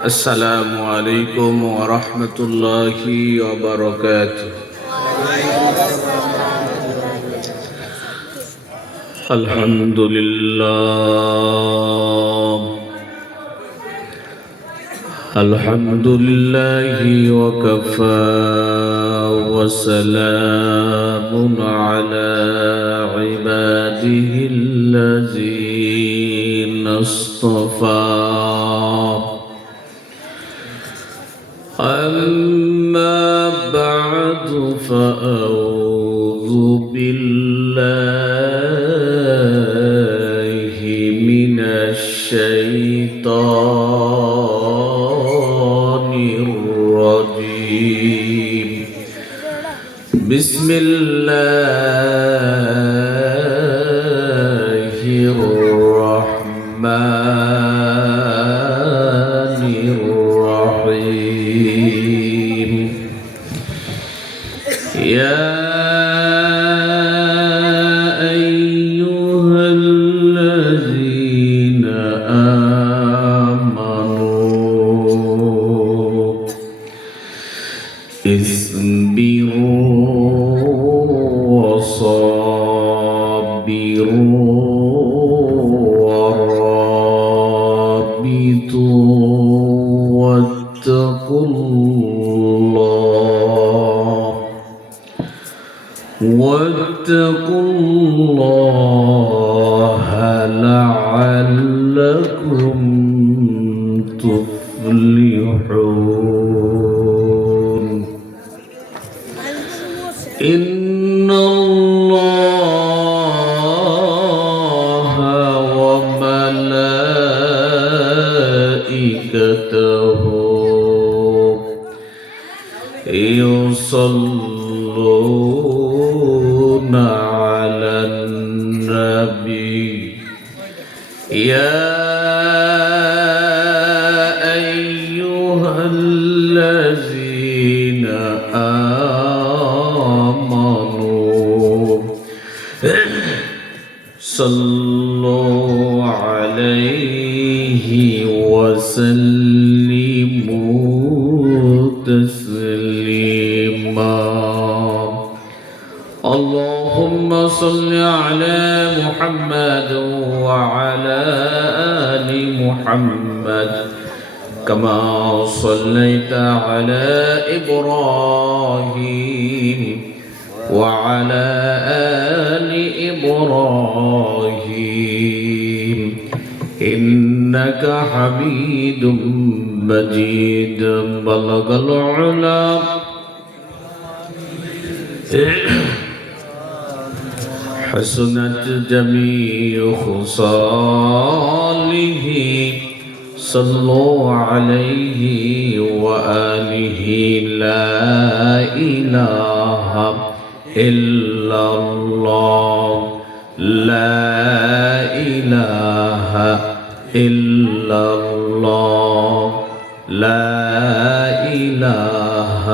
السلام عليكم ورحمة الله وبركاته. الحمد لله وكفى وسلام على عباده الذين اصطفى. أما بعد فأعوذ بالله من الشيطان الرجيم. بسم الله الرحمن الرحيم. يا أيها الذين آمنوا اصبروا وصابروا ورابطوا واتقوا الله لعلكم تفلحون. إن الله وملائكته يصلون على النبي. يا أيها الذين آمنوا صلوا عليه وسلموا تسليما. اللهم صل على محمد وعلى آل محمد كما صليت على إبراهيم وعلى آل إبراهيم إنك حميد مجيد. بلغ العلا حسنت جميع خصاله. صلوا عليه وآله. لا إله إلا الله. لا إله إلا الله. لا إله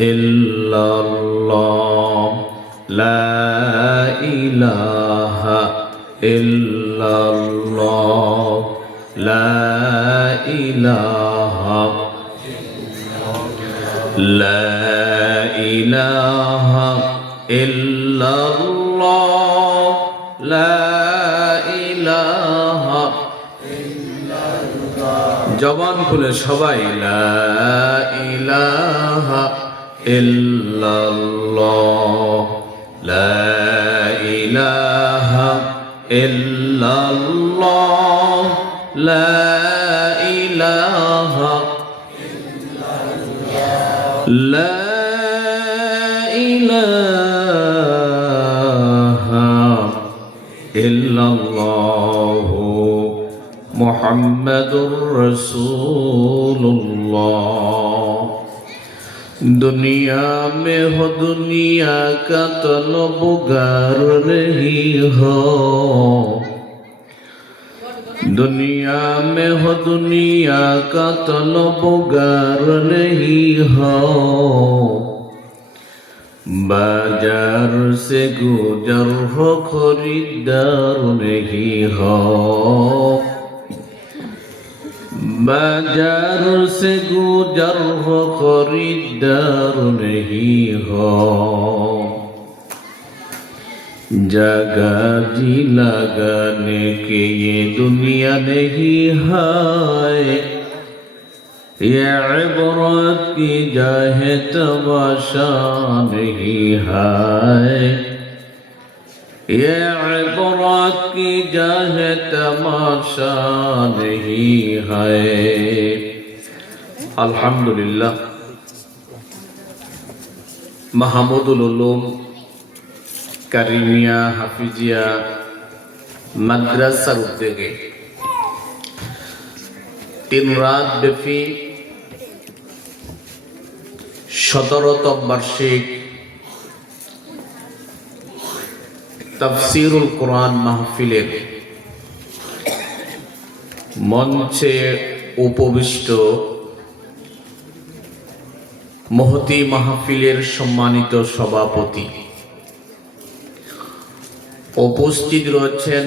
إلا الله. لا إله إلا الله. لا إله إلا الله. لا إله إلا الله. জবান খুলে সবাই লা ইলাহা ইল্লাল্লাহ। লা ইলাহা ইল্লাল্লাহ। লা ইলাহা ইল্লাল্লাহ। লা ইলাহা ইল্লাল্লাহ মুহাম্মাদুর রাসূলুল্লাহ। दुनिया में हो दुनिया का तलबगार नहीं हो। दुनिया में हो दुनिया का तलबगार नहीं हो। बाजार से गुजर हो खरीदार नहीं हो। बाजार से गुजर हो खरीदार नहीं हो, जगह जी लगाने के ये दुनिया नहीं है, ये इबरत की जाहे तमाशा नहीं है, ये इबरत की जाहे तमाशा नहीं है। अल्हम्दुलिल्लाह महमूदुल उलूम কারিমিয়া হাফিজিয়া মাদ্রাসার উদ্যোগে 3 রাত ব্যাপী 17তম বার্ষিক তাফসীরুল কোরআন মাহফিলের মঞ্চে উপবিষ্ট মহতি মাহফিলের সম্মানিত সভাপতি, উপস্থিত রয়েছেন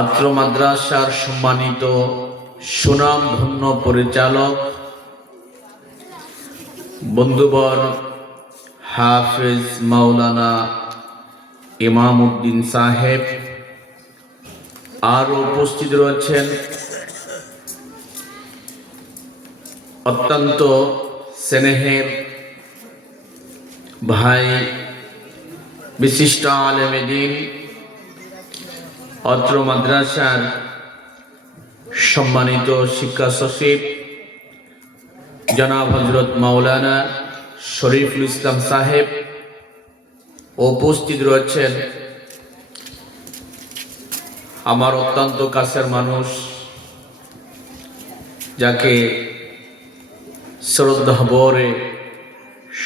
আত্র মাদ্রাসার সম্মানিত সুনামধন্য পরিচালক বন্ধুবর হাফেজ মাওলানা ইমাম উদ্দিন সাহেব, আর উপস্থিত রয়েছেন অত্যন্ত স্নেহের ভাই বিশিষ্ট আলেমে দ্বীন অত্র মাদ্রাসার সম্মানিত শিক্ষা সচিব জনাব হযরত মাওলানা শরীফুল ইসলাম সাহেব, উপস্থিত রয়েছেন আমার অত্যন্ত কাছের মানুষ, যাকে শ্রদ্ধা ভরে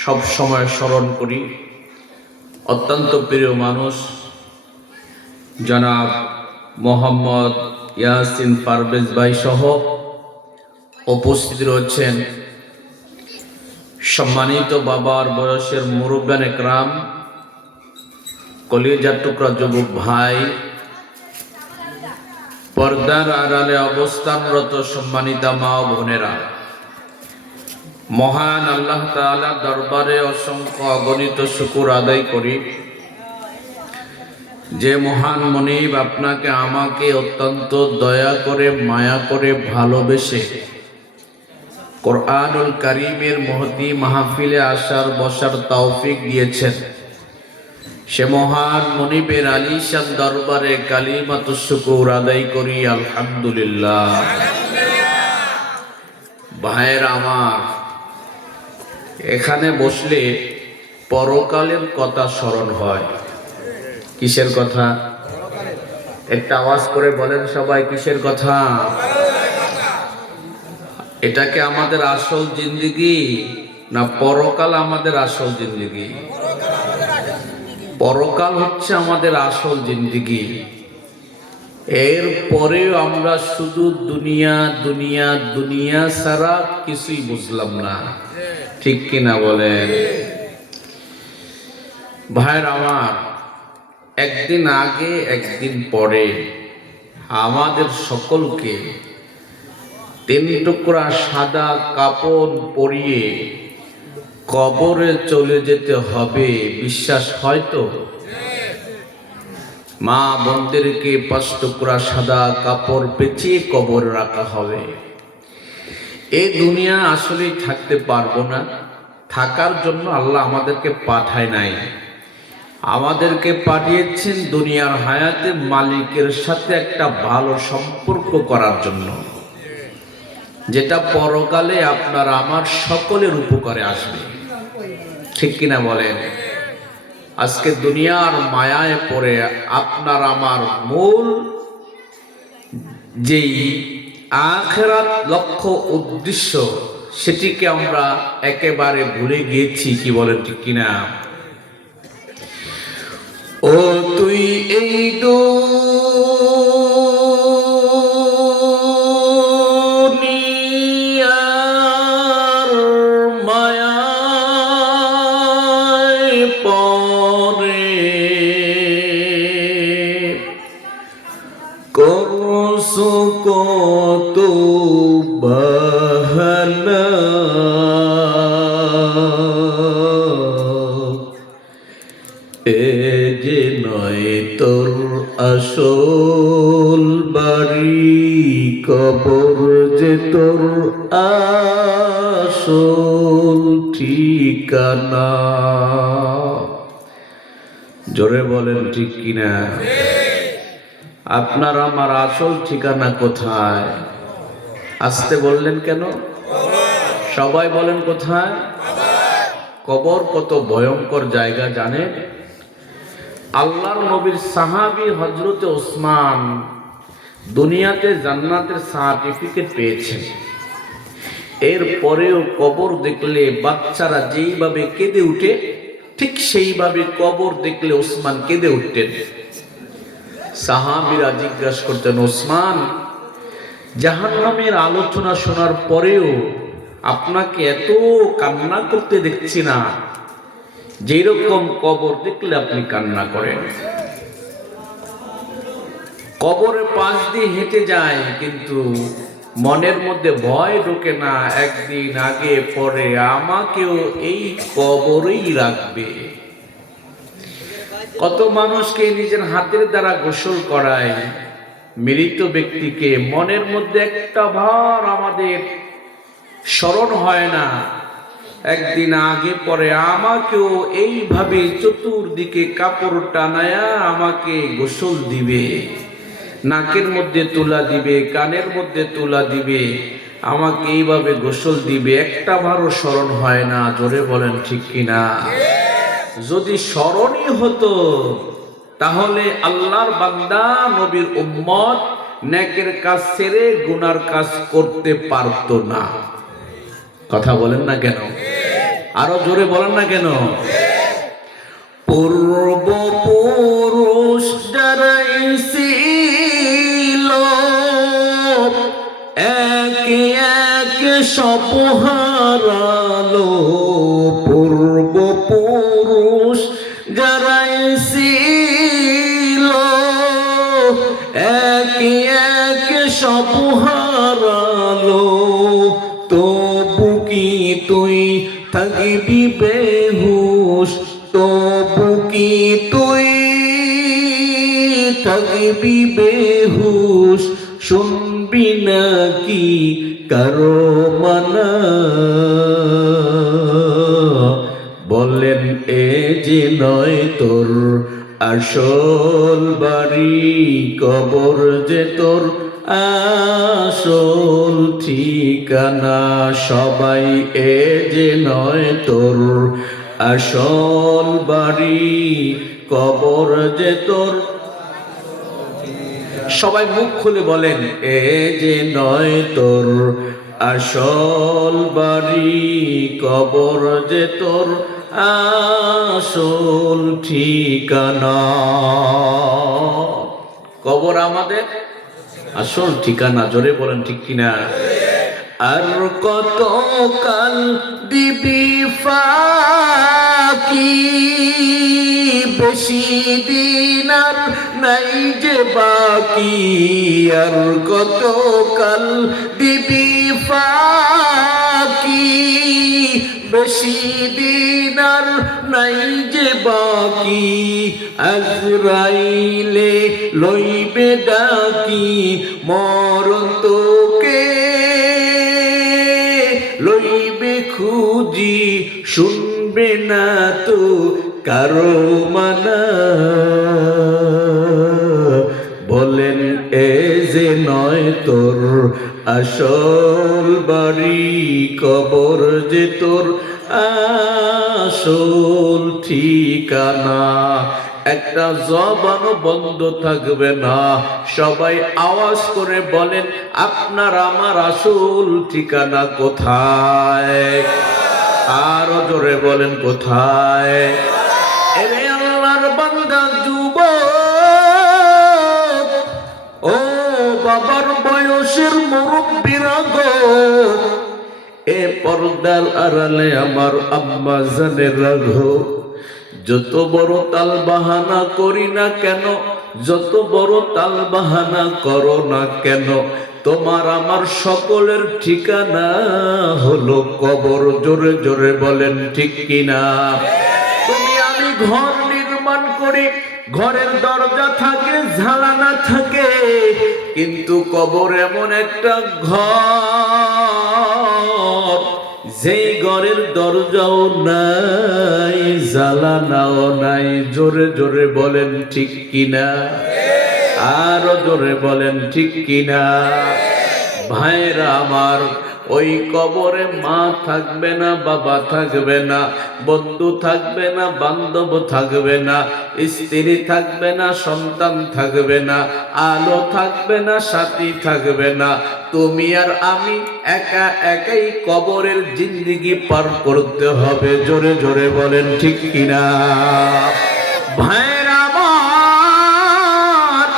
সব সময় স্মরণ করি, অত্যন্ত প্রিয় মানুষ জনাব মোহাম্মদ ইয়াসিন পারভেজ ভাই সহ উপস্থিত রয়েছেন সম্মানিত বাবার বয়সের মুরব্বান একরাম, কলিজার টুকরা যুবক ভাই, পর্দার আড়ালে অবস্থানরত সম্মানিতা মা ও বোনেরা, মহান আল্লাহ তাআলার দরবারে অসংখ্য অগণিত শুকর আদায় করি যে মহান মনিব আপনাকে আমাকে অত্যন্ত দয়া করে মায়া করে ভালোবেসে কোরআনুল কারীমের মহতি মাহফিলে আসার বসার তৌফিক দিয়েছেন। সে মহান মনিবের আলিশান দরবারে কালিমাতুশ শুকর আদায় করি আলহামদুলিল্লাহ। ভাইয়ের আমার, এখানে বসলে পরকালের কথা স্মরণ হয়। কিসের কথা? একটা আওয়াজ করে বলেন সবাই, কিসের কথা? এটাকে আমাদের আসল জিন্দেগি না পরকাল আমাদের আসল জিন্দেগি? পরকাল হচ্ছে আমাদের আসল জিন্দেগি। এর পরেও আমরা শুধু দুনিয়া দুনিয়া দুনিয়া ছাড়া কিছুই বুঝলাম না, ঠিক কিনা বলেন? ভাইয়ের আমার, একদিন আগে একদিন পরে আমাদের সকলকে 3 টুকরা সাদা কাপড় পরিয়ে কবরে চলে যেতে হবে, বিশ্বাস হয়তো? মা বোনদেরকে 5 টুকরা সাদা কাপড় পেঁচিয়ে কবরে রাখা হবে। এই দুনিয়া আসলেই থাকতে পারবো না। থাকার জন্য আল্লাহ আমাদেরকে পাঠায় নাই, আমাদেরকে পাঠিয়েছেন দুনিয়ার হায়াতে মালিকের সাথে একটা ভালো সম্পর্ক করার জন্য, যেটা পরকালে আপনার আমার সকলের উপকারে আসবে, ঠিক কিনা বলেন? আজকে দুনিয়ার মায়ায় পড়ে আপনার আমার মূল যেই আখিরাত লক্ষ্য উদ্দেশ্য, সেটিকে আমরা একেবারে ভুলে গিয়েছি, কি বলেন ঠিক কিনা? ও তুই এই দুনিয়ার মায়ায় পড়ে করছ মতো বাহানা এ যে নয় তোর আসল বাড়ি, কবর যে তোর আসল ঠিকানা। জোরে বলেন ঠিক কিনা? আপনার আমার আসল ঠিকানা কোথায়? আসতে বললেন কেন? সবাই বলেন কোথায়? কবর কত ভয়ঙ্কর জায়গা জানেন? আল্লাহর নবীর সাহাবী হযরতে ওসমান দুনিয়াতে জান্নাতের সার্টিফিকেট পেয়েছেন, এরপরেও কবর দেখলে বাচ্চারা যেইভাবে কেঁদে উঠে ঠিক সেইভাবে কবর দেখলে ওসমান কেঁদে উঠতেন। সাহাবীরা জিজ্ঞাসা করতেন, ওসমান, জাহান্নামের আলোচনা শোনার পরেও আপনাকে এত কান্না করতে দেখছি না, যেরকম কবর দেখলে আপনি কান্না করেন। কবরের পাশ দিয়ে হেঁটে যায় কিন্তু মনের মধ্যে ভয় ঢোকে না, একদিন আগে পরে আমাকেও এই কবরেই রাখবে। কত মানুষকে নিজের হাতের দ্বারা গোসল করায়, মৃত ব্যক্তিকে মনের মধ্যে একটা ভার আমাদের স্মরণ হয় না, একদিন আগে পরে আমাকেও এইভাবে চতুর্দিকে কাপড় টানায়া আমাকে গোসল দিবে, নাকের মধ্যে তুলা দিবে, কানের মধ্যে তুলা দিবে, আমাকে এইভাবে গোসল দিবে, একটা ভারও স্মরণ হয় না। জোরে বলেন ঠিক কিনা? যদি স্মরণই হতো তাহলে আল্লাহর বান্দা নবীর উম্মত নেকের কাজ ছেড়ে গুনার কাজ করতে পারতো না। কথা বলেন না কেন? আরো জোরে বলেন না কেন? পূর্বপুরুষ যারা ছিল একে একে সব হারালো, পূর্বপুরুষ যারা ছিল একে একে সব হারালো, তবু কি তুই থাকবি বেহুশ, তবু কি তুই থাকবি বেহুশ, শুনবি নাকি কারো মানা? বলেন এ যে নয় তোর আসল বাড়ি, কবর যে তোর আসল ঠিকানা। সবাই এ যে নয় তোর আসল বাড়ি, কবর যে তোর। সবাই মুখ খুলে বলেন এ যে নয় তোর আসল বাড়ি, কবর যে তোর আসল ঠিকানা। কবর আমাদের আসল ঠিকানা। জোরে বলেন ঠিক কিনা? আর কত কাল দিবি ফাঁকি, বেশি দিন আর নাই যে বাকি, আর কত কাল দিবি ফাঁকি, বেশি দিন আর নাই যে বাকি, আজরাইলে লইবে ডাকি, মরণ তোকে লইবে খুঁজি, শুনবে না তো কারো মানা। বলেন এ যে নয় তোর আসল বাড়ি, কবর যে তোর আসল ঠিকানা। একটা জবানও বন্ধ থাকবে না, সবাই আওয়াজ করে বলেন আপনার আমার আসল ঠিকানা কোথায়? আরো জোরে বলেন কোথায়? এরে আল্লাহর বান্দা যুবক, ও বাবার বয়সের মুরব্বিরা গো, এ পর্দার আড়ালে আমার আম্মা জানেরা গো, যত বড় তাল বাহানা করি না কেন, যত বড় তাল বাহানা করো না কেন, তোমার আমার সকলের ঠিকানা হলো কবর। জোরে জোরে বলেন ঠিক কিনা? তুমি আমি ঘর নির্মাণ করি, ঘরের দরজা থাকে, জানালা থাকে, কিন্তু কবর এমন একটা ঘর যেই ঘরের দরজাও নাই, জানালাও নাই। জোরে জোরে বলেন ঠিক কিনা? আরো জোরে বলেন ঠিক কিনা? ভাইরা আমার, ওই কবরে মা থাকবে না, বাবা থাকবে না, বন্ধু থাকবে না, বান্ধব থাকবে না, স্ত্রী থাকবে না, সন্তান থাকবে না, আলো থাকবে না, সাথী থাকবে না। তুমি আর আমি একা একাই কবরের জিন্দেগি পার করতে হবে। জোরে জোরে বলেন ঠিক কিনা? ভাইরা আমার,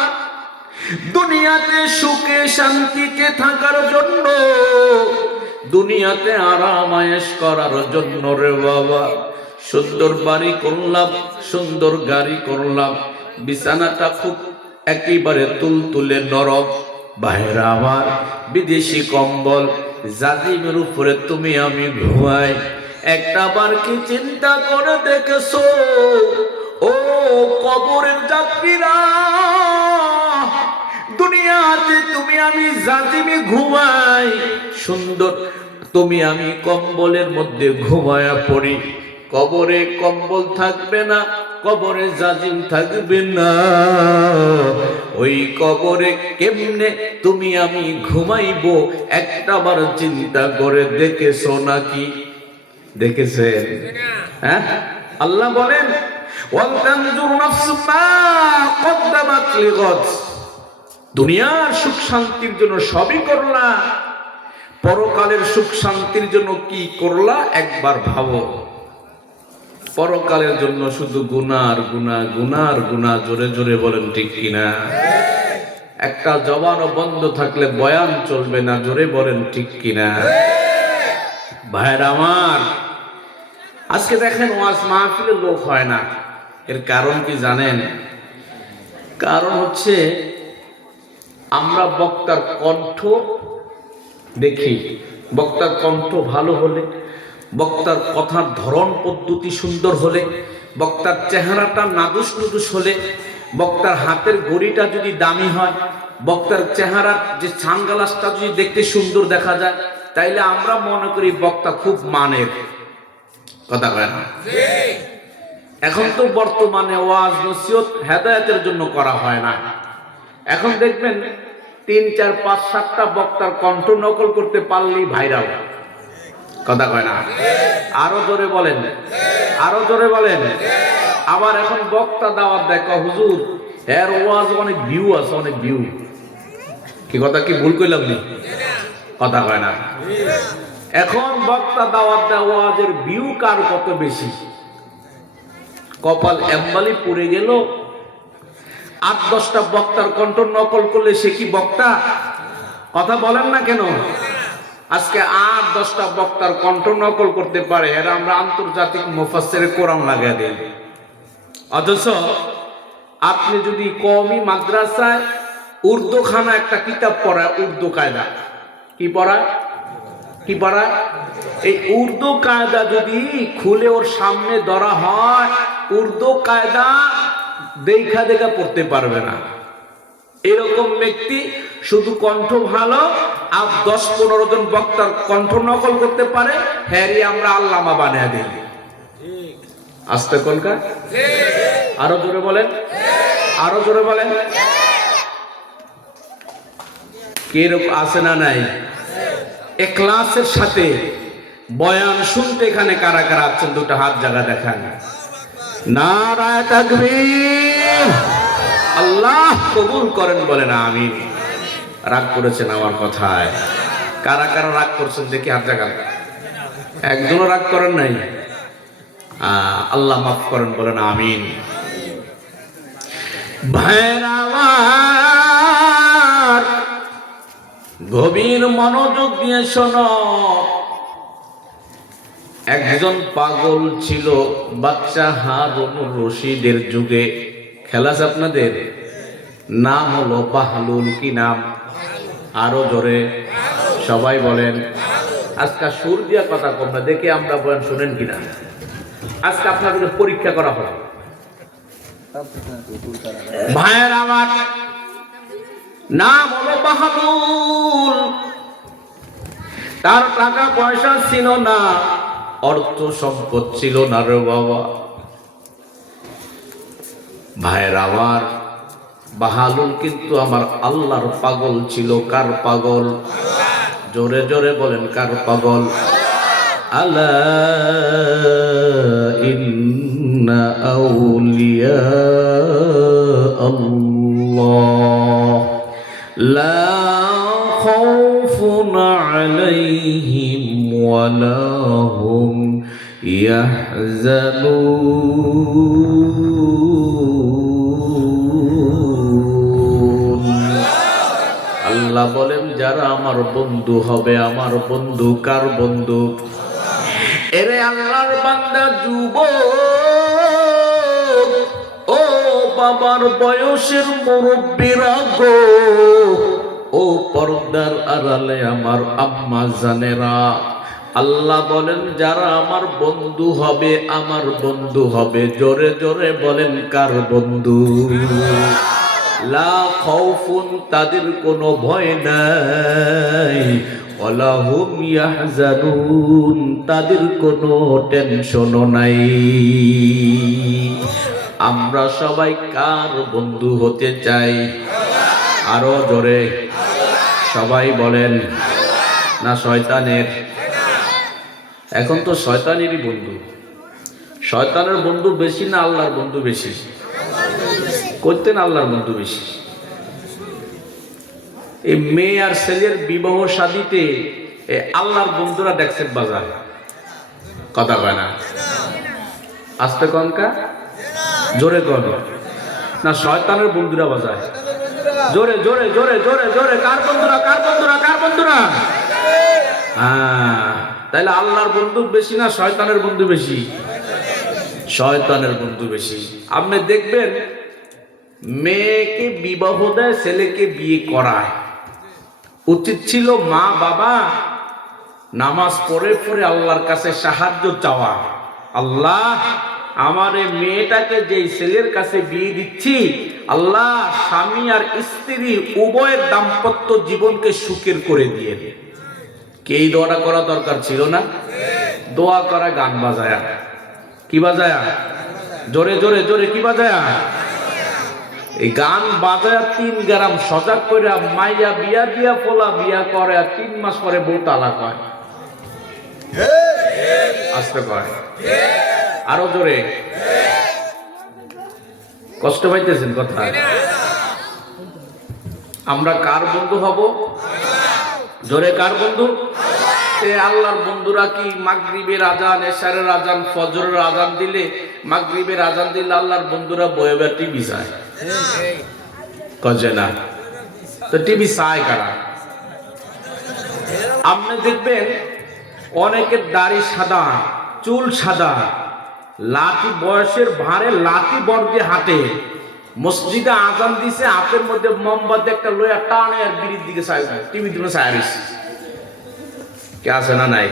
দুনিয়াতে সুখে শান্তিতে থাকার জন্য, দুনিয়াতে আরাম আয়েশ করার জন্য রে বাবা, সুন্দর বাড়ি করলাম, সুন্দর গাড়ি করলাম, বিছানাটা খুব একেবারে তুলতুলে নরম। ভাইরা আমার, বিদেশি কম্বল জাজিমের উপরে তুমি আমি ঘুমাই। একটা বার কি চিন্তা করে দেখেছো ও কবরের যাত্রীরা, দুনিয়াতে তুমি আমি জাজিমে ঘুমাই, সুন্দর তুমি আমি কম্বলের মধ্যে ঘুমায়া পড়ি, কবরে কম্বল থাকবে না, কবরে জাজিম থাকবে না। ওই কবরে কেমনে তুমি আমি ঘুমাইবো একটাবার চিন্তা করে দেখেছো নাকি? দেখেছেন? হ্যাঁ, আল্লাহ বলেন ওয়ালতানজুর নাফসু মা কদ্দামাত লিগাদ। দুনিয়ার সুখ শান্তির জন্য সবই করলা, পরকালের সুখ শান্তির জন্য কি করলা একবার ভাবো। পরকালের জন্য শুধু গুনার গুনাহ, গুনার গুনাহ। জোরে জোরে বলেন ঠিক কিনা? একটা জবানও বন্ধ থাকলে বয়ান চলবে না। জোরে বলেন ঠিক কিনা? ভাইরা আমার, আজকে দেখেন ওয়াজ মাহফিলে লোক হয় না, এর কারণ কি জানেন? কারণ হচ্ছে আমরা বক্তার কণ্ঠ দেখি, বক্তার কণ্ঠ ভালো হলে, বক্তার কথার ধরন পদ্ধতি সুন্দর হলে, বক্তার চেহারাটা নাদুস নুদুস হলে, বক্তার হাতের ঘড়িটা যদি দামি হয়, বক্তার চেহারার যে সানগ্লাসটা যদি দেখতে সুন্দর দেখা যায়, তাইলে আমরা মনে করি বক্তা খুব মানের। কথা কয় না? এখন তো বর্তমানে ওয়াজ নসিহত হেদায়েতের জন্য করা হয় না। এখন দেখবেন 3, 4, 5, 7টা বক্তার কণ্ঠ নকল করতে পারলেই ভাইরাল। কথা কয় না? আরো জোরে বলেন, আরো জোরে বলেন। আবার এখন বক্তা দাওয়াত দেয়, হুজুর এর ওয়াজ অনেক ভিউ আছে, অনেক ভিউ। কি কথা, কি ভুল কইলাম নি? কথা কয় না? এখন বক্তা দাওয়াত দেয়, ওয়াজের ভিউ কার কত বেশি। কপাল এম্বালি পড়ে গেল। 8-10টা বক্তার কণ্ঠ নকল করলে সে কি বক্তা? কথা বলেন না কেন? আজকে 8-10টা বক্তার কণ্ঠ নকল করতে পারে, এরা আমরা আন্তর্জাতিক মুফাসসিরে কোরআন লাগিয়ে দেই। অথচ আপনি যদি কওমি মাদ্রাসায় উর্দু খানা একটা কিতাব পড়ায়, উর্দু কায়দা, কি পড়ায়? কি পড়ায়? এই উর্দু কায়দা যদি খুলে ওর সামনে ধরা হয়, উর্দু কায়দা দেখা দেখা পড়তে পারবে না। এরকম ব্যক্তি শুধু কণ্ঠ ভালো আর 10-15 জন বক্তার কণ্ঠ নকল করতে পারে, হ্যারি আমরা আল্লামা বানিয়ে দিই। আস্তে কোনকা? আরো জোরে বলেন, আরো জোরে বলেন। কিরকম আছে না নাই? ইখলাসের সাথে বয়ান শুনতে এখানে কারা কারা আছেন? দুটো হাত জায়গা দেখান। নারায়ে তাকবীর। আল্লাহ কবুল করেন বলেন আমিন। রাগ করেছেন আমার কথায়? কারা কারা রাগ করছেন দেখি হাত জায়গা। একজনও রাগ করেন নাই? আল্লাহ মাফ করেন বলেন আমিন। ভাইরা আমার, গভীর মনোযোগ দিয়ে শোনো। একজন পাগল ছিল বাদশা হারুন রশিদের যুগে। খেলা আছে আপনাদের? নাম হলো বাহলুল। কি নাম? আরো জোরে সবাই বলেন। আজকে সুর দিয়া কথা কম না, দেখে আমরা বলেন শুনেন কিনা। আজকে আপনাদের পরীক্ষা করা হবে ভাইয়ের আমার। নাম হলো বাহাদুর। তার টাকা পয়সা ছিল না, অর্থ সম্পদ ছিল না রে বাবা। ভাইয়ের আমার, বাহাদুর কিন্তু আমার আল্লাহর পাগল ছিল। কার পাগল? জোরে জোরে বলেন, কার পাগল? আলা ইন্না আউলিয়া আল্লাহ লা খাউফুন আলাইহিম ওয়া লা হুম ইয়াহজানুন। আল্লাহ বলেন যারা আমার বন্ধু হবে, আমার বন্ধু কার বন্ধু? এরে আল্লাহর বান্দা যুবক, ও বাবার বয়সের মুরব্বিরা গো, ও পর্দার আড়ালে আমার আম্মা জানেরা, আল্লাহ বলেন যারা আমার বন্ধু হবে, আমার বন্ধু হবে। জোরে জোরে বলেন, কার বন্ধু? লা খাউফুন, তাদের কোনো ভয় নাই, ওয়ালা হুম ইয়াহজানুন, তাদের কোনো টেনশনও নাই। আমরা সবাই কার বন্ধু হতে চাই? আরো জোরে সবাই বলেন। না শয়তানের? এখন তো শয়তানেরই বন্ধু। শয়তানের বন্ধু বেশি না আল্লাহর বন্ধু বেশি? করতেন আল্লাহর বন্ধু বেশি। এই মেয়ে আর ছেলের বিবাহ শাদীতে আল্লাহর বন্ধুরা দেখছেন বাজার, কথা কয় না? আস্তে কনকা, জোরে কন না। শয়তানের বন্ধুরা বাজায়, জোরে জোরে জোরে জোরে জোরে। কার বন্ধুরা? কার বন্ধুরা? কার বন্ধুরা? হ্যাঁ, তাইলে আল্লাহর বন্ধু বেশি না শয়তানের বন্ধু বেশি? শয়তানের বন্ধু বেশি। আপনি দেখবেন মেয়েকে বিবাহ দেয়, ছেলেকে বিয়ে করায়। উচিত ছিল মা বাবা নামাজ পড়ে পড়ে আল্লাহর কাছে সাহায্য চাওয়া। আল্লাহ, আমার এই মেয়েটাকে যেই ছেলের কাছে বিয়ে দিচ্ছি, আল্লাহ স্বামী আর স্ত্রী উভয়ের দাম্পত্য জীবনকে সুখের করে দিয়ে। কে এই দোয়াটা করা দরকার ছিল না? দোয়া করা গান বাজায়া, কি বাজায়া? জোরে জোরে জোরে কি বাজায়া? এই গান বাজায়া 3 গ্রাম সজাগ করে মাইয়া বিয়া দিয়া পোলা বিয়া করে, আর 3 মাস পরে বউ তালাক হয়। আস্তে কয়, আরো জোরে। কষ্ট পাইতেছেন কথা? আমরা কার বন্ধু হব? জোরে কার বন্ধু? আল্লাহর বন্ধুরা কি মাগরিবের আজান, এশারের আজান, ফজরের আজান দিলে, মাগরিবের আজান দিলে আল্লাহর বন্ধুরা বয়ে বয়ে টিভি চায়? কজে না? তো টিভি চায় কারা? আপনি দেখবেন অনেকের দাড়ি সাদা, চুল সাদা, লাঠি বয়সের ভারে লাঠি বর্গে হাঁটে, মসজিদে আজান দিছে, হাতের মধ্যে মোমবাতি একটা লইয়া টানে আর বিড়ির দিকে চায়, টিভির দিকে চায়। কে আছে না নাই?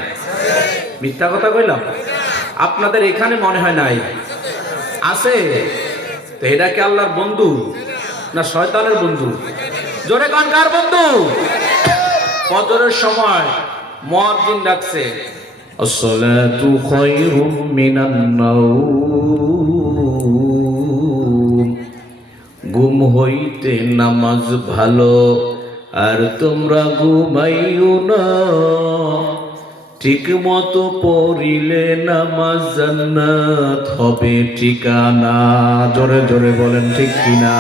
মিথ্যা কথা কইলাম? আপনাদের এখানে মনে হয় নাই? আছে। তো এটা কি আল্লাহর বন্ধু না শয়তানের বন্ধু? জোরে কোন কার বন্ধু? ফজরের সময় মুয়াজ্জিন ডাকছে, আসসালাতু খায়রুম মিনান নাওম, ঘুম হইতে নামাজ ভালো, আর তোমরা ঘুমাইও না, ঠিক মতো পড়িলে নামাজ জান্নাত হবে ঠিকানা। জোরে জোরে বলেন ঠিক কিনা?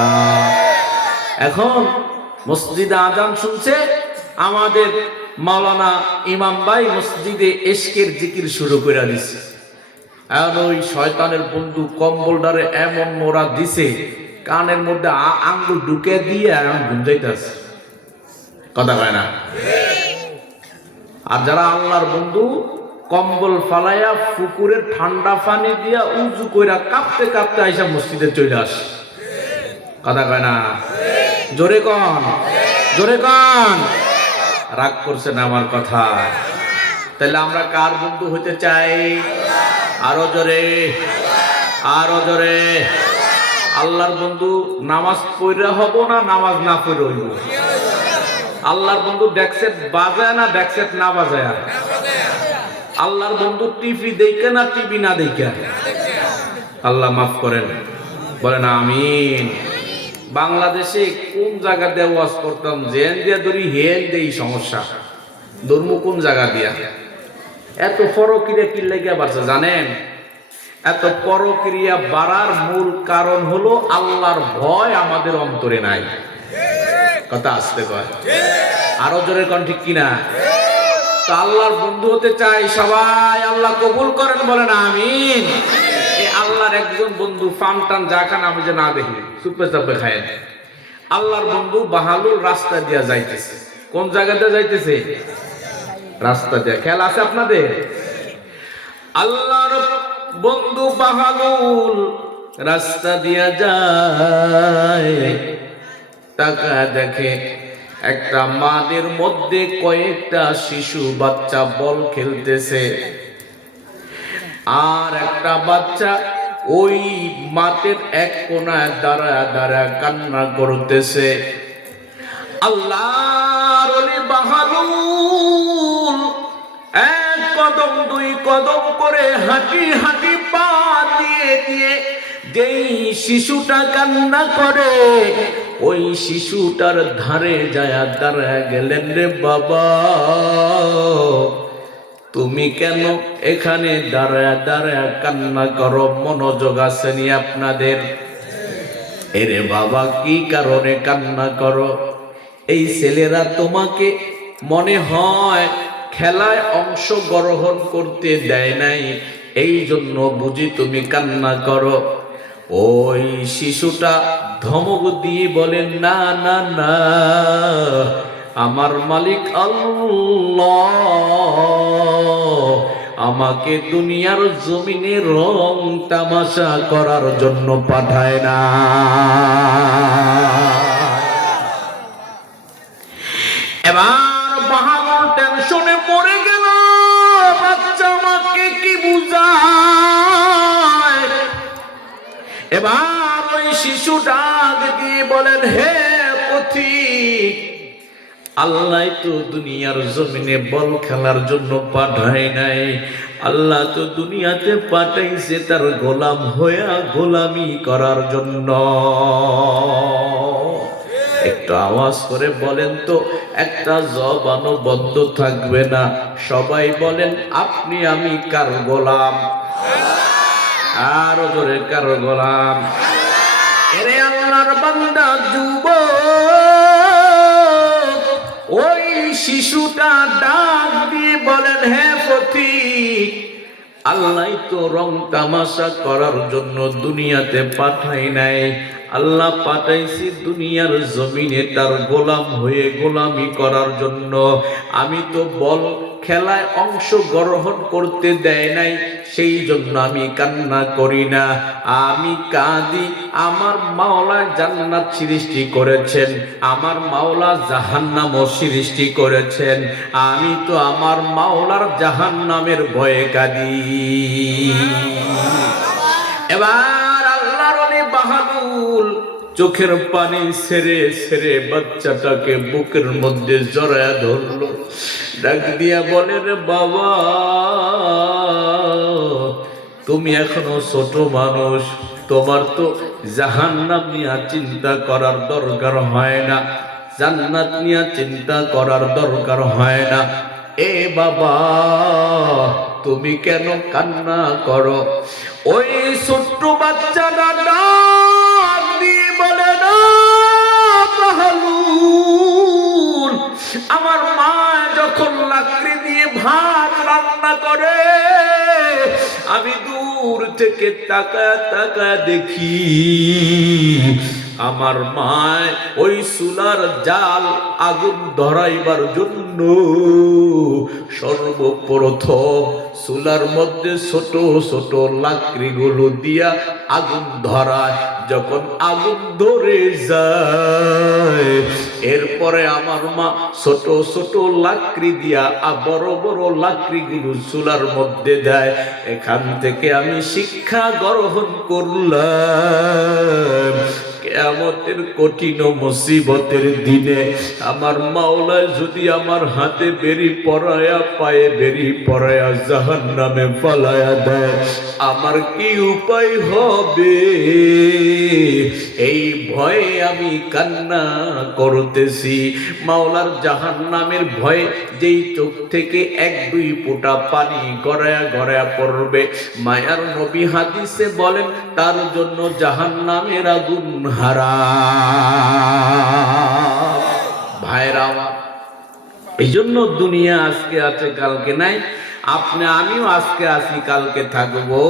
এখন মসজিদে আজান শুনছে, আমাদের মাওলানা ইমাম ভাই মসজিদে এশকের জিকির শুরু করে দিছে। আর ওই শয়তানের বন্ধু কম্বলটারে এমন মোড়া দিছে, কানের মধ্যে আঙ্গুল ঢুকে দিয়ে এখন ঘুম যাইতেছে, কথা কয় না? আর যারা আল্লাহর বন্ধু, কম্বল ফালাইয়া পুকুরের ঠান্ডা পানি দিয়া উজু কইরা কাঁপতে কাঁপতে আইসা মসজিদে চলে আসে, কথা কয় না? জোরে কন, জোরে কন। রাগ করছেন আমার কথা? তাহলে আমরা কার বন্ধু হতে চাই? আরো জোরে, আরো জোরে। আল্লাহর বন্ধু নামাজ পড়া হব না নামাজ না পড়ে হইব? আল্লাহর বন্ধু ডেকসেট বাজায় না ডেকসেট না বাজায়? আল্লাহর বন্ধু টিভি দেখে না টিভি না দেখে? আল্লাহ মাফ করেন, বলেন আমিন। বাংলাদেশে কোন জায়গা দিয়ে ওয়াজ করতাম, জেন দিয়া ধরি হেন দেই সমস্যা, ধর্ম কোন জায়গা দিয়া? এত পরক্রিয়া কি লেগে বাড়ছে জানেন? এত পরক্রিয়া বাড়ার মূল কারণ হলো আল্লাহর ভয় আমাদের অন্তরে নাই। কথা আসতে কয়, আরো জোরে কোন ঠিক কিনা? তো আল্লাহর বন্ধু হতে চাই সবাই, আল্লাহ কবুল করেন, বলেন আমিন। আল্লাহর একজন বন্ধু ফান টান যা খান আমি যে না দেখি চুপে চাপে খায়। আল্লাহর বন্ধু বাহালুল রাস্তা দিয়া যাইতেছে। কোন জায়গাতে যাইতেছে? রাস্তা দিয়া। খেয়াল আছে আপনাদের? আল্লাহর বন্ধু বাহালুল রাস্তা দিয়া যায়, টাকা দেখে একটা মাদের মধ্যে কয়েকটা শিশু বাচ্চা বল খেলতেছে, আর একটা বাচ্চা ওই মাঠের এক কোনায় দাঁড়ায় দাঁড়ায় কান্না করতেছে। আল্লাহর ওলি বাহালুল এক কদম দুই কদম করে হাঁটি হাঁটি পা দিয়ে দিয়ে যেই শিশুটা কান্না করে ওই শিশুটার ধারে যায় দাঁড়ায় গেলেন। রে বাবা, তুমি কেন এখানে দাঁড়ায় দাঁড়ায় কান্না করো? মনোযোগ আসেনি আপনাদের? এরে বাবা, কি কারণে কান্না করো? এই ছেলেরা তোমাকে মনে হয় খেলায় অংশগ্রহণ করতে দেয় নাই, এই জন্য বুঝি তুমি কান্না করো। ওই শিশুটা ধমক দিয়ে বলেন, না না না, আমার মালিক আল্লাহ আমাকে দুনিয়ার জমিনে রং তামাশা করার জন্য পাঠায় না। এবার বাহাদুর টেনশনে পড়ে গেল, বাচ্চা আমাকে কি বুঝায়? এবার ওই শিশুটা দিয়ে বলেন, হে পথিক, আল্লাহ তো দুনিয়ার জমিনে বল খেলার জন্য পাঠায় নাই, আল্লাহ তো দুনিয়াতে পাঠাইছে তার গোলাম হইয়া গোলামি করার জন্য। একটু আওয়াজ করে বলেন তো, একটা জবানও বন্ধ থাকবে না। সবাই বলেন, আপনি আমি কার গোলাম? আরো জোরে, কার গোলাম? এরে আল্লাহর বান্দা যুবক, ওই শিশুটা ডাক দিয়ে বলেন, হে পথিক, আল্লাহ তো রং তামাশা করার জন্য দুনিয়াতে পাঠাই নাই, আল্লাহ পাঠাইছি দুনিয়ার জমিনে তার গোলাম হয়ে গোলামি করার জন্য। আমি তো বল খেলায় অংশগ্রহণ করতে দেয় নাই, সেই জন্য আমি কান্না করি না, আমি কাঁদি। আমার মাওলা জান্নাত সৃষ্টি করেছেন, আমার মাওলা জাহান্নামও সৃষ্টি করেছেন, আমি তো আমার মাওলার জাহান্নামের ভয়ে কাঁদি। এবার আল্লাহর ওলি বাহাদুর চোখের পানি ছেড়ে ছেড়ে বাচ্চাটাকে বুকের মধ্যে জড়ায়া ধরলো, ডাক দিয়া বলে, রে বাবা, তুমি এখনো ছোট মানুষ, তোমার তো জাহান্নাম নিয়ে চিন্তা করার দরকার হয় না, জান্নাত নিয়ে চিন্তা করার দরকার হয় না। এ বাবা, তুমি কেন কান্না করো? ওই ছোট্ট বাচ্চাটা ডাক দিয়ে বলে, না বাহালুল, আমার মা যখন লাকড়ি দিয়ে ভাত রান্না করে, আমি দূর থেকে তাকা তাকা দেখি আমার মা ওই চুলার জাল আগুন ধরাইবার জন্য সর্বপ্রথম চুলার মধ্যে ছোট ছোট লাকড়িগুলো দিয়া আগুন ধরায়। যখন আগুন ধরে যায় এরপরে আমার মা ছোট ছোট লাকড়ি দিয়া বড় বড় লাকড়িগুলো চুলার মধ্যে দেয়। এখান থেকে আমি শিক্ষা গ্রহণ করলাম, কিয়ামতের কঠিন মুসিবতের দিনে আমার মাওলা যদি আমার হাতে বেরি পরায়া পায়ে বেরি পরায়া জাহান্নামে ফালায়া দেয়, আমার কি উপায় হবে? এই ভয়ে আমি কান্না করতেছি। মাওলার জাহান্নামের ভয়ে যেই চোখ থেকে এক দুই ফোঁটা পানি গড়ায়া গড়ায়া পড়বে, মায়ার নবী হাদিসে বলেন তার জন্য জাহান্নামের আগুন হারাম। ভাইরা আমার, এই জন্য দুনিয়া আজকে আছে কালকে নাই। আপনি আমিও আজকে আছি কালকে থাকবো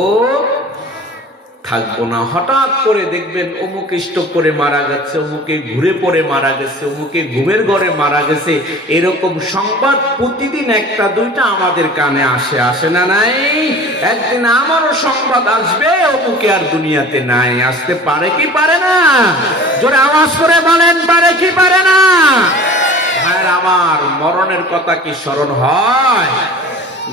না। হঠাৎ করে দেখবেন অমুক স্ট্রোক করে মারা গেছে, অমুকে ঘুরে পড়ে মারা গেছে, অমুকে ঘুমের ঘরে মারা গেছে। এরকম সংবাদ প্রতিদিন একটা দুইটা আমাদের কানে আসে না নাই? একদিন আমারও সংবাদ আসবে অমুকে আর দুনিয়াতে নাই। আসতে পারে কি পারে না? জোরে আওয়াজ করে বলেন, পারে কি পারে না? ভাইরা আমার, মরণের কথা কি স্মরণ হয়?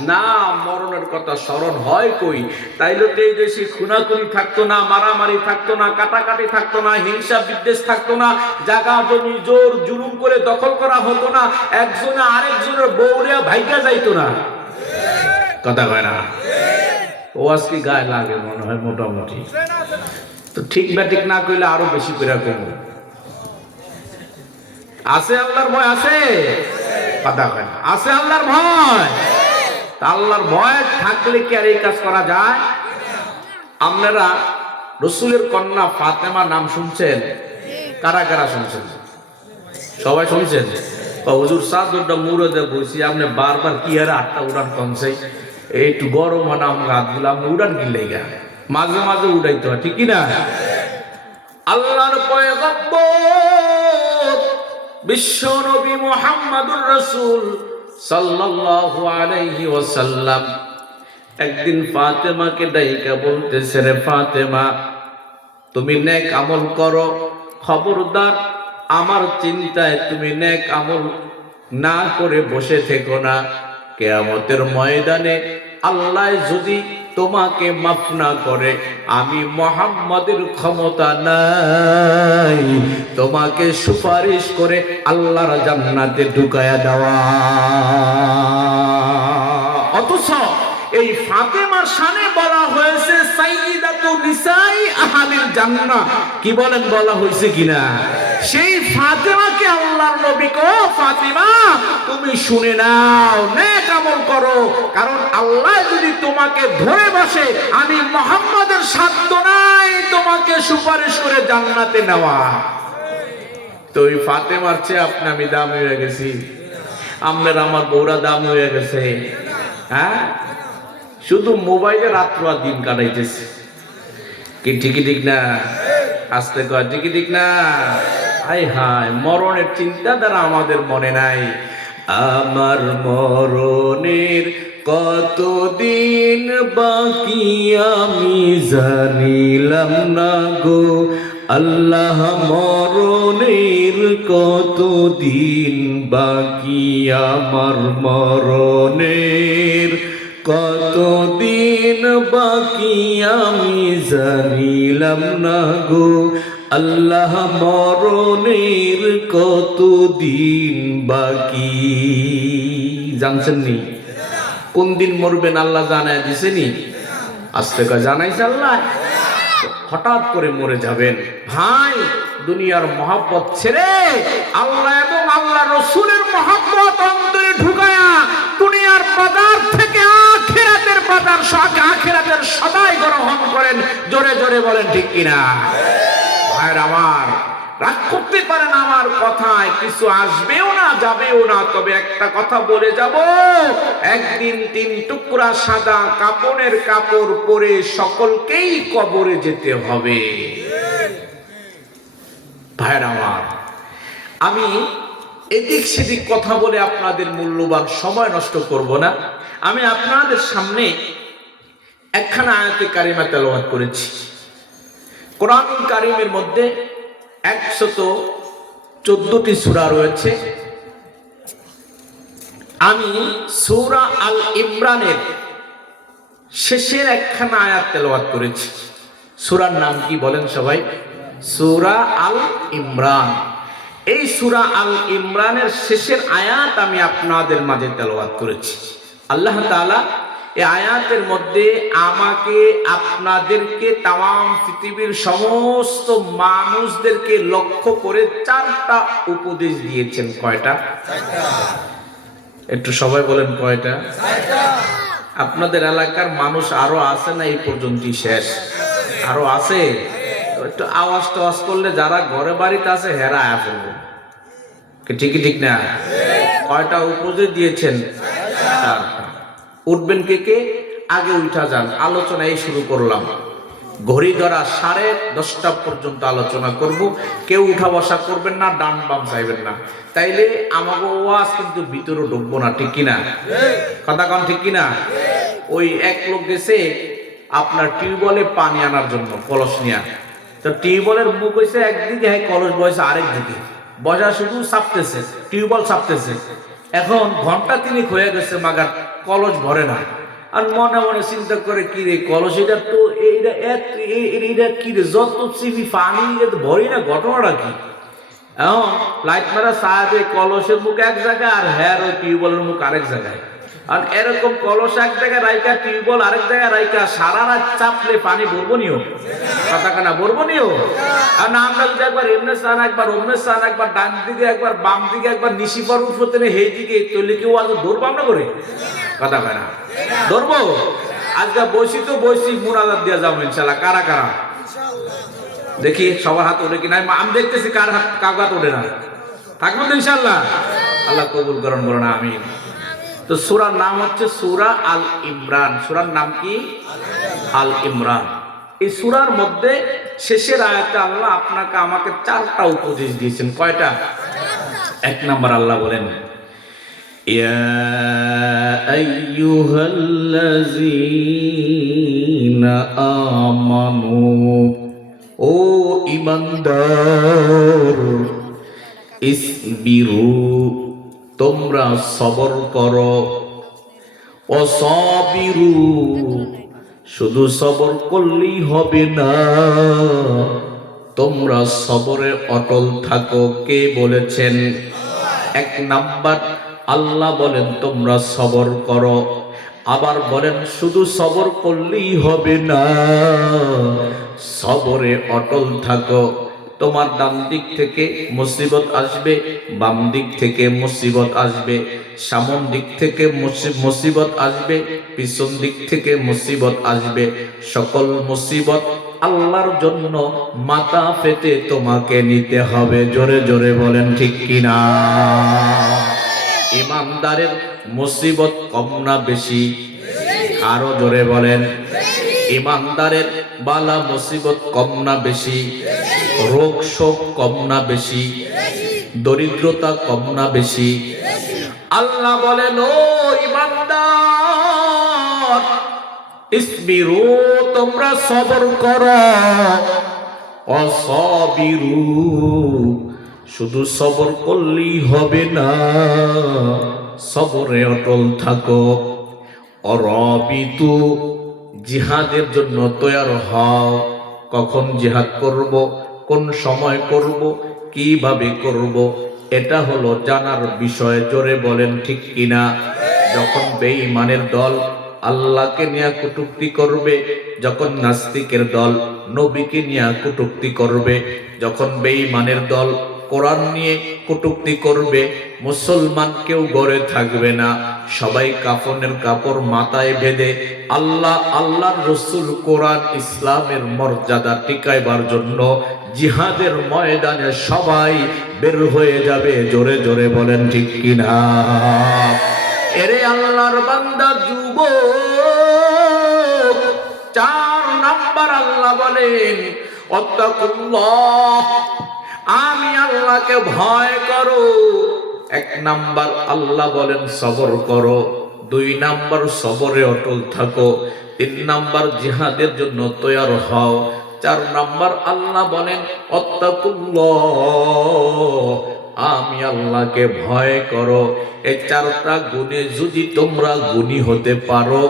না, মরণের কথা স্মরণ হয় কই? তাইলে তো এই দেশে খুনাখুনি থাকতো না, মারামারি থাকতো না, কাটাকাটি থাকতো না, হিংসা বিদ্বেষ থাকতো না, জায়গা জমি জোর জুলুম করে দখল করা হতো না, একজনে আরেকজনের বউরিয়া ভাইগা যাইতো না। কথা কয় না? ও আজকে গায়ে লাগে মনে হয় মোটামুটি। তো ঠিক বা ঠিক না কইলে আরো বেশি করে কমো। আছে আল্লাহর ভয়? আছে? কথা কয় না? আছে আল্লাহর ভয়? আল্লাহর ভয় থাকলে কি আর এই কাজ করা যায়? আপনারা রসুলের কন্যা ফাতেমার নাম শুনছেন? কারা কারা শুনছেন? সবাই শুনছেন? হুজুর সাদুরটা মুরদে বসি আপনি বারবার কি আর আটটা উড়ান কমছে, একটু গরম মানে আমরা হাত দিলাম, আপনি উড়ান কিনলে গা মাঝে মাঝে উড়াইতে হয়, ঠিক না? আল্লাহর পয়গম্বর বিশ্ব নবী মুহাম্মদুর রাসূল সাল্লাল্লাহু আলাইহি ওয়াসাল্লাম একদিন ফাতেমাকে ডাইকা বলতেছে, রে ফাতেমা, তুমি নেক আমল করো, খবরদার আমার চিন্তায় তুমি নেক আমল না করে বসে থেকো না। কিয়ামতের ময়দানে আল্লাহ যদি তোমাকে মাফ না করে, আমি মুহাম্মাদের ক্ষমতা নাই তোমাকে সুপারিশ করে আল্লাহর জান্নাতে ঢুকায়া দেওয়া। অথচ এই ফাতেমার শানে বলা হয়েছে সাইয়্যিদাতু নিসাই আহলিল জান্নাহ। কি বলেন, বলা হয়েছে কিনা? সেই ফাতেমাকে আল্লাহর নবী কো, ফাতেমা তুমি শুনে নাও, নেক আমল করো, কারণ আল্লাহ যদি তোমাকে ধরে বসে, আমি মুহাম্মাদের সাধ্য নাই তোমাকে সুপারিশ করে জান্নাতে নেওয়া। তো ওই ফাতেমার চেয়ে আপনি আমি দাম হয়ে গেছি, আপনার আমার বউরা দাম হয়ে গেছে। হ্যাঁ, শুধু মোবাইলে রাত্র আর দিন কাটাইতেছে। কি ঠিকই ঠিক না? আসতে কয় ঠিকই ঠিক না? হায় হায়, মরণের চিন্তাধারা আমাদের মনে নাই। আমার মরণের কতদিন বাকি আমি জানিলাম না গো আল্লাহ, মরণের কতদিন বাকি আমার, মরণের কতদিন বাকি আমি জানিলাম না গো আল্লাহ, মরণের কতদিন বাকি। জানছেন নি কোন দিন মরবেন? আল্লাহ জানায় দিছেনি? আজ থেকে জানাইছে আল্লাহ। হঠাৎ করে মরে যাবেন। ভাই, দুনিয়ার মহব্বত ছেড়ে আল্লাহ এবং আল্লাহ রসুলের মহব্বত অন্তরে ঢুকায়া দুনিয়ার বাজার থেকে আখিরাতের বাজার, আখিরাতের সদাই গ্রহণ করেন। জোরে জোরে বলেন ঠিক কিনা? ভাইরা আমার, রাগ করতে পারেন আমার কথায়, কিছু আসবেও না যাবেও না, তবে একটা কথা বলে যাব, একদিন 3 টুকরা সাদা কাপড়ের কাপড় পরে সকলকেই কবরে যেতে হবে। ভাইরা আমার, আমি এদিক সেদিক কথা বলে আপনাদের মূল্যবান সময় নষ্ট করব না। আমি আপনাদের সামনে একখানা আয়াতে কারিমা তেলাওয়াত করেছি। কোরআনুল কারীমের মধ্যে 14টি সূরা রয়েছে। আমি সূরা আল ইমরানের শেষের একখানা আয়াত তেলাওয়াত করেছি। সূরার নাম কি বলেন সবাই? সূরা আল ইমরান। এই সূরা আল ইমরানের শেষের আয়াত আমি আপনাদের মাঝে তেলাওয়াত করেছি। আল্লাহ তাআলা এই আয়াতের মধ্যে আমাকে, আপনাদেরকে, তাম পৃথিবীর সমস্ত মানুষদেরকে লক্ষ্য করে 4টা উপদেশ দিয়েছেন। কয়টা? একটু সবাই বলেন কয়টা? আপনাদের এলাকার মানুষ আরো আছে না এই পর্যন্তই শেষ? আরো আছে? একটু আওয়াজ টাওয়াজ করলে যারা ঘরে বাড়িতে আছে হেরা আয়া পড়বে। ঠিকই ঠিক না? কয়টা উপদেশ দিয়েছেন? 4টা। উঠবেন কে কে? আগে উঠা যান, আলোচনা এই শুরু করলাম। ঘড়ি ধরা 10:30 পর্যন্ত আলোচনা করব। কেউ উঠা বসা করবেন না, ডান বাম চাইবেন না, তাইলে আমাকে ওয়াজ কিন্তু ভিতরে ঢুকবো না। ঠিক কিনা? কথা কন ঠিক কিনা? ওই এক লোক গেছে আপনার টিউবওয়েলে পানি আনার জন্য কলস নিয়ে, তো টিউবওয়েলের মুখ হয়েছে একদিকে, কলস বয়সে আরেক দিকে, বসা শুধু চাপতেছে, টিউবওয়েল চাপতেছে। এখন ঘন্টা 3 হয়ে গেছে, মাগার কলস ভরে না। আর মনে মনে চিন্তা করে, কি রে কলস এটা তো এইটা কি রে, যত চিপি পানি ভরি না, ঘটনাটা কি? এখন লাইট মারা সাহায্যে কলসের মুখ এক জায়গায় আর হ্যার ওই টিউবওয়েলের মুখ আরেক জায়গায়। আর এরকম কলস এক জায়গায় রাইকা, টিউবওয়েল আরেক জায়গায় রাইকা, সারা রাত চাপলে পানি ভরবো নিও? কথা কানা ভরবো নিও? আর না, আমরা যদি একবার এমনে চান, একবার অমনে চান, একবার ডান দিকে একবার বাম দিকে, একবার নিশি পর উঠতে নেই সেই দিকে, তৈলে কেউ আজ ধরবো আমরা করে? কথা কয় না? ধরবো? আজকে বসি তো বসি, মুনাজাত দিয়ে যাবো ইনশাল্লাহ। কারা কারা দেখি সবার হাত ওঠে কিনা? আমি দেখতেছি কার হাত, কার হাত ওঠে না। থাকবো তো ইনশাল্লাহ। আল্লাহ কবুল করুন, বলো না আমিন। তো সূরার নাম হচ্ছে সূরা আল ইমরান। সূরার নাম কি? আল ইমরান। এই সূরার মধ্যে শেষের আয়াতে আল্লাহ আপনাকে আমাকে 4টা উপদেশ দিয়েছেন। কয়টা? 1 নাম্বার আল্লাহ বলেন, ইয়া আইয়ুহাল্লাযীনা আমানু, ও ঈমানদার, ইসবিরু, তোমরা সবর করো, অসাবিরু, শুধু সবর করলেই হবে না, তোমরা সবরে অটল থাকো। কে বলেছেন? 1 নাম্বার আল্লাহ বলেন তোমরা সবর করো। আবার বলেন শুধু সবর করলেই হবে না, সবরে অটল থাকো। তোমার ডান দিক থেকে মুসিবত আসবে, বাম দিক থেকে মুসিবত আসবে, সামন দিক থেকে মুসিবত আসবে, পিছন দিক থেকে মুসিবত আসবে। সকল মুসিবত আল্লাহর জন্য মাথা পেতে তোমাকে নিতে হবে। জোরে জোরে বলেন ঠিক কিনা? ইমানদারের মুসিবত কম না বেশি? আরো জোরে বলেন। ইমানদারের বালা মুসিবত কম না বেশি? রোগ শোক কম না বেশি? দরিদ্রতা কম না বেশি? আল্লাহ বলেন, ও ইমানদার, ইসবিরু, তোমরা সবর করো, অসাবিরু, শুধু সবর করলেই হবে না, সবরে অটল থাকো। অরাবিতু, জিহাদের জন্য তৈয়ার হও। কখন জিহাদ করব, কোন সময় করব, কিভাবে করব, এটা হলো জানার বিষয়। জোরে বলেন ঠিক কিনা? যখন বেঈমানের দল আল্লাহকে নিয়ে কটূক্তি করবে, যখন নাস্তিকের দল নবীকে নিয়ে কটূক্তি করবে, যখন বেঈমানের দল কোরআন নিয়ে কটূক্তি করবে, মুসলমান কেউ ঘরে থাকবে না, সবাই কাফনের কাপড় মাথায় বেঁধে আল্লাহর রাসূল কোরআন ইসলামের মর্যাদা টিকাইবার জন্য জিহাদের ময়দানে সবাই বের হয়ে যাবে। জোরে জোরে বলেন ঠিক কিনা? এরে আল্লাহর বান্দা যুবক, 4 নাম্বার আল্লাহ বলেন, ওয়াত্তাকুল্লাহ, আমি আল্লাহকে ভয় করো। 1 নাম্বার আল্লাহ বলেন সবর করো। 2 নাম্বার সবরে অটল থাকো। 3 নাম্বার জিহাদের জন্য তৈয়ার হও। 4 নাম্বার আল্লাহ বলেন আত্তাকুল্লাহ, আমি আল্লাহকে ভয় করো। এই 4টা গুণে যদি তোমরা গুণী হতে পারো,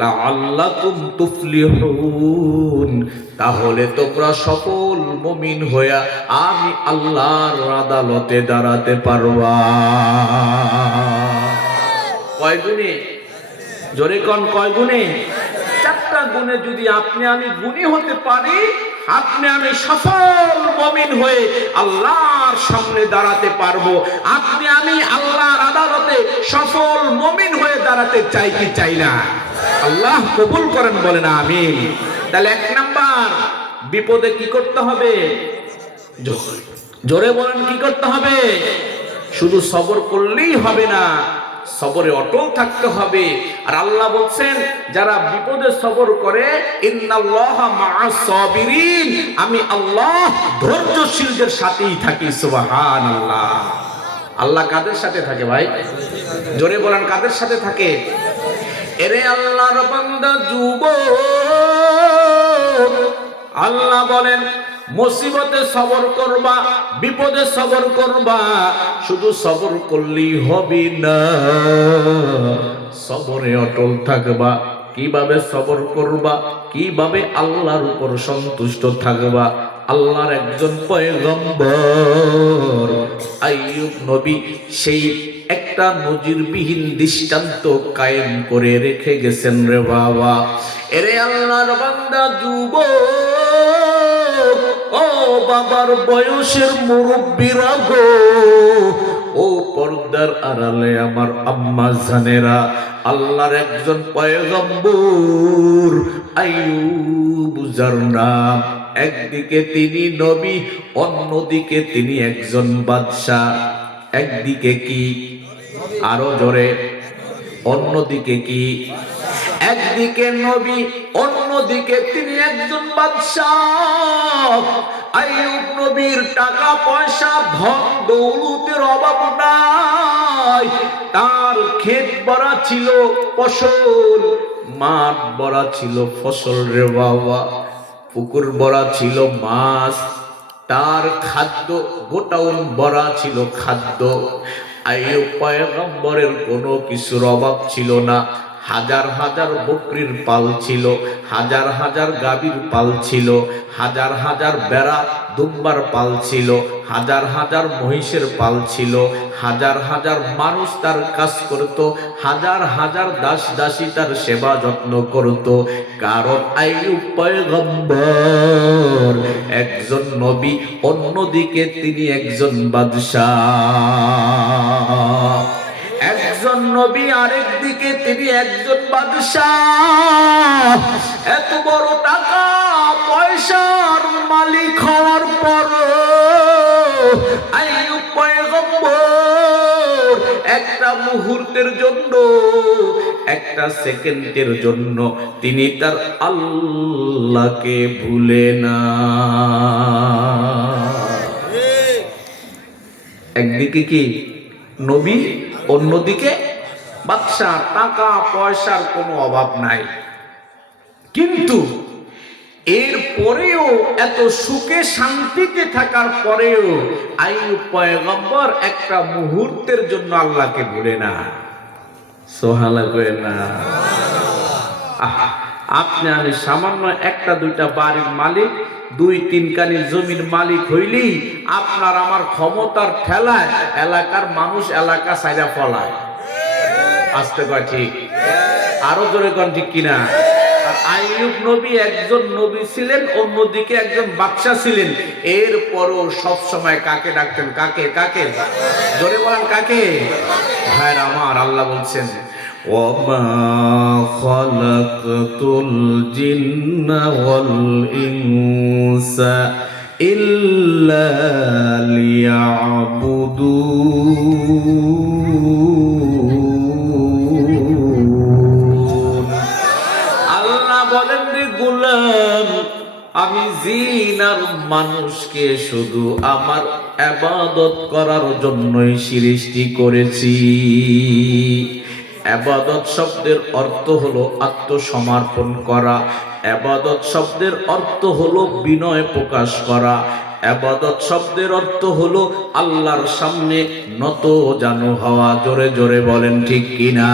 লাআল্লাকুম তুফলিহুন, তাহলে তোমরা সফল মুমিন হইয়া আমি আল্লাহর আদালতে দাঁড়াতে পারবা। কয় গুণে? জোরে কোন কয় গুণে? 4টা গুণে যদি আপনি আমি গুণী হতে পারি, আপনি আমি সফল মুমিন হয়ে আল্লাহর সামনে দাঁড়াতে পারবো। আপনি আমি আল্লাহর আদালতে সফল মুমিন হয়ে দাঁড়াতে চাই কি চাই না? আল্লাহ কবুল করেন, বলেন আমিন। তাহলে 1 নাম্বার, বিপদে কি করতে হবে? জোরে বলেন, কি করতে হবে? শুধু সবর করলেই হবে না, সবরে অটল থাকতে হবে। আর আল্লাহ বলছেন যারা বিপদে সবর করে, ইন্নাল্লাহা মা'আস সাবিরিন, আমি আল্লাহ ধৈর্যশীলদের সাথেই থাকি। সুবহানাল্লাহ। আল্লাহ কাদের সাথে থাকে ভাই? জোরে বলেন, কাদের সাথে থাকে? এরে আল্লাহর বান্দা যুবক, আল্লাহ বলেন মুসিবতে সবর করবা, বিপদে সবর করবা। শুধু সবর করলেই হবে না, সবরে অটল থাকবা। কিভাবে সবর করবা? কিভাবে আল্লাহর উপর সন্তুষ্ট থাকবা? আল্লাহর একজন পয়গম্বর আইয়ুব নবী সেই একটা নজিরবিহীন দৃষ্টান্ত কায়েম করে রেখে গেছেন রে বাবা। এরে আল্লাহর বান্দা যুবক, ও বাবার বয়সের মুরব্বিরা গো, ও পর্দার আড়ালে আমার আম্মা জানেরা, আল্লাহর একজন পয়গম্বর আইয়ুব যার নাম, একদিকে তিনি নবী, অন্যদিকে তিনি একজন বাদশা। একদিকে কি? আরো জোরে, অন্যদিকে কি? একদিকে নবী, অন্যদিকে তিনি একজন বাদশাহ। আইয়ুব নবীর টাকা পয়সা ধন দৌলতের অভাব নাই, তার ক্ষেত ভরা ছিল ফসল, মাঠ ভরা ছিল ফসল রে বাবা, পুকুর ভরা ছিল মাছ, তার খাদ্য গোটাউন ভরা ছিল খাদ্য। আইয়ুব পয়গম্বরের কোনো কিছুর অভাব ছিল না। হাজার হাজার বকরির পাল ছিল, হাজার হাজার গাভীর পাল ছিল, হাজার হাজার বেড়া দুম্বার পাল ছিল, হাজার হাজার মহিষের পাল ছিল, হাজার হাজার মানুষ তার কাজ করত, হাজার হাজার দাস দাসী তার সেবা যত্ন করত। কারণ আইয়ুব পয়গম্বর একজন নবী, অন্যদিকে তিনি একজন বাদশাহ। একজন নবী, আরেক দিকে তিনি একজন বাদশাহ। এত বড় টাকা পয়সার মালিক হওয়ার পর আইয়ুব পয়গম্বর একটা মুহূর্তের জন্য, একটা সেকেন্ডের জন্য তিনি তার আল্লাহকে ভুলে না। একদিকে কি নবী, অন্যদিকে বাদশা, টাকা পয়সার কোনো অভাব নাই। কিন্তু এর পরেও, এত সুখে শান্তিতে থাকার পরেও আইয়ুব পয়গম্বর একটা মুহূর্তের জন্য আল্লাহকে ভুলে না। সুবহানাল্লাহ। আপনি আমি সামান্য একটা দুইটা বাড়ির মালিক, 2-3 কানি জমির মালিক হইলেই আপনার আমার ক্ষমতার ঠেলায় এলাকার মানুষ এলাকা ছাইরা ফলায়। আসতে কয় ঠিক? আরো জোরে কোন ঠিক কিনা? আর আইয়ুব নবী একজন নবী ছিলেন, অন্যদিকে একজন বাদশা ছিলেন। এরপরও সব সময় কাকে ডাকতেন? কাকে? কাকে? জোরে বলেন, কাকে? ভাইরা আমার, আল্লাহ বলছেন وَمَا خَلَقْتُ الْجِنَّ وَالْإِنسَ إِلَّا لِيَعْبُدُونَ। আল্লাহ বলেন রে গোলাম, আমি জিন আর মানুষকে শুধু আমার ইবাদত করার জন্যই সৃষ্টি করেছি। ইবাদত শব্দের অর্থ হলো আত্মসমর্পণ করা, ইবাদত শব্দের অর্থ হলো বিনয় প্রকাশ করা, ইবাদত শব্দের অর্থ হলো আল্লাহর সামনে নত জানু হওয়া। জোরে জোরে বলেন ঠিক কিনা?